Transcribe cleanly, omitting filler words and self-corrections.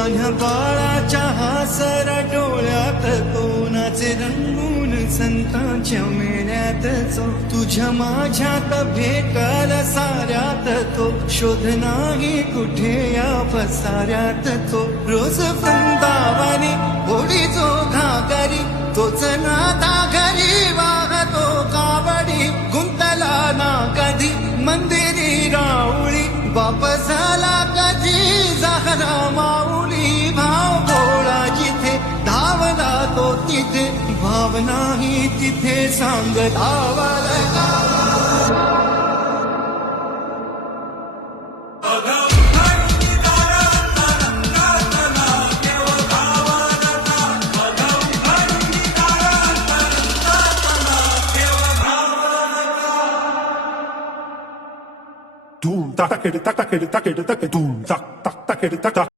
तान्ह्या बाळाच्या हासरा डोळ्यात कोणाचे रंगून संतांच्या मेळ्यात तो तुझ्या माझ्यात भेटल साऱ्यात तो शोध नाही कुठे या पसाऱ्यात तो रोज वृंदावनी होडी जो घागरी तोच नाता घरी वाहतो कावडी गुंतला ना कधी मंदिरी राऊळी बाप झाला कधी झाला माऊली भाव भोळा जिथे धावला तो तिथे भाव नाही तिथे सांग धावला Doom, tak tak tak tak tak tak tak tak tak doom, tak tak tak tak tak tak.